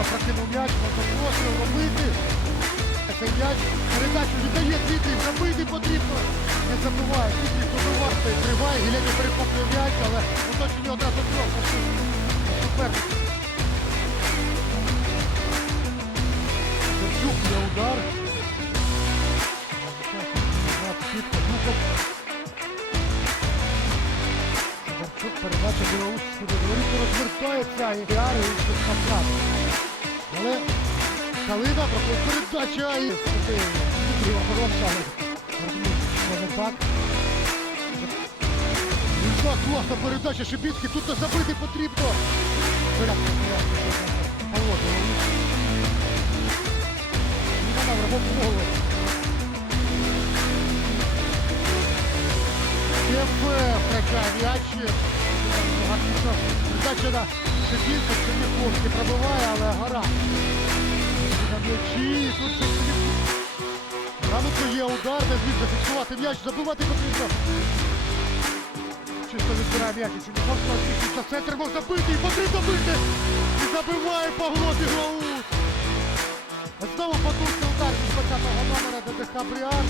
класно прокинув м'яч, можна робити. Цей м'яч передачу віддає Дмитрій, забити потрібно. Не забуває, Дмитрій добивати, триває, Гілені перехоплює м'яч, але оточення одразу трьох. Супер. Серчук є удар. Передача до дворі, розвертається і піари і там Але Калина проходить передача і хороша, розумію, так. Ліжна класна передача, Шибінський, тут не забити потрібно. Втрачає. Передача на Шипінська, Черніховський пробиває, але гора. Де зміг зафіксувати м'яч, забивати потрібно. Чисто відбирає м'яч, і Черніховського спішиться в центр, можна бити, і потрібно бити. І забиває Павло Біглоус. Знову потужний удар від 20-го номера ДДХ Бріар.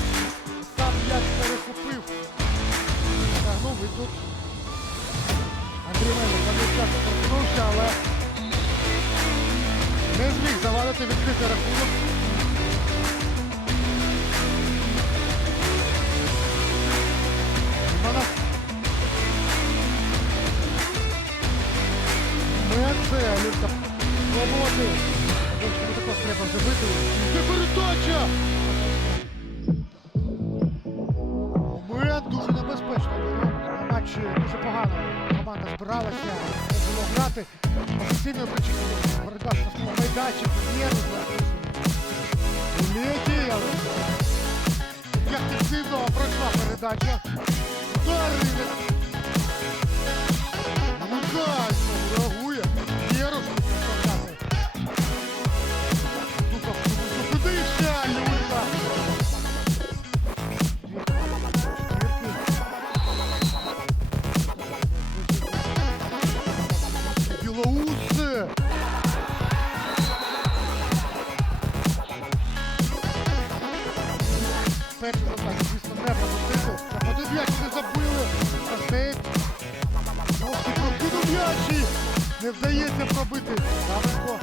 Сам м'яч перехопив. Тягнув і тут Андрій Мельник на місцях торкнувся, але не зміг завалити відкритий рахунок. Передача! Момент дуже небезпечно. На матчі дуже погано. Команда збиралася, не було грати. Офіційною причиною передача майданчику. Нервно. Леді, але як активно пройшла передача. Удари! Перший завдання, звісно, не пропустити. Один м'яч не забили. Стейт. Трошки прокинув м'яч і не вдається пробити. Давенко.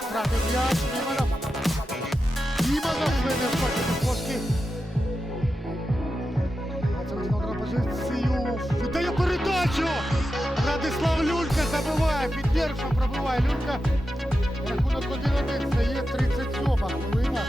Втратив м'яч. Іманов. Іманов не втратив Кошки. Це витягнув на позицію. Віддає передачу! Радислав Люлька забиває. Піддержав, пробиває Люлька. Рахунок 1-1. Це є 37 хвилина.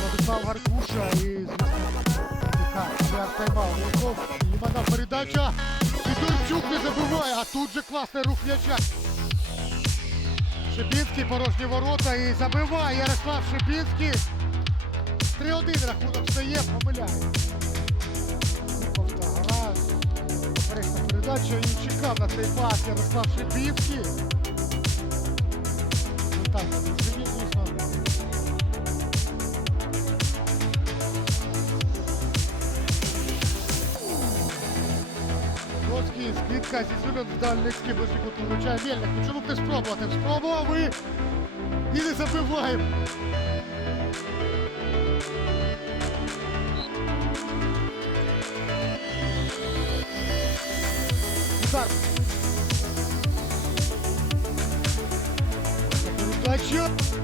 Владислав Гаркуша і, звісно, не забиває, а тут же класний рух м'яча. Шибінський порожні ворота і забиває Ярослав Шибінський. 3-1 рахунок стає, помиляє. Гра. Передача і чекав на цей пас Ярослав Шибінський. Скидка, Зізюльон в дальний скид, Лошикут Мельник. Ну чому б не спробувати? Спробував і... І не забиваємо. Удар. Передача.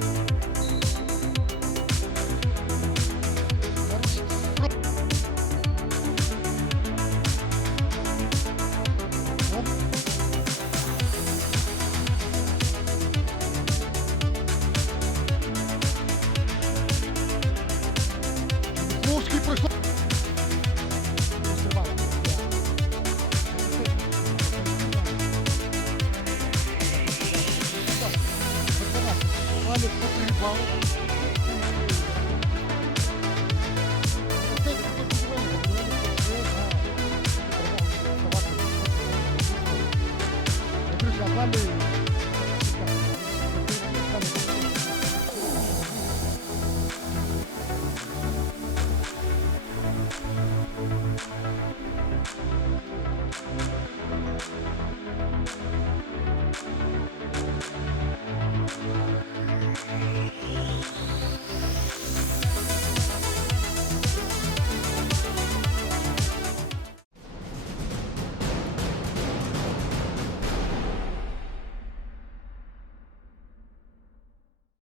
if you. Valeu!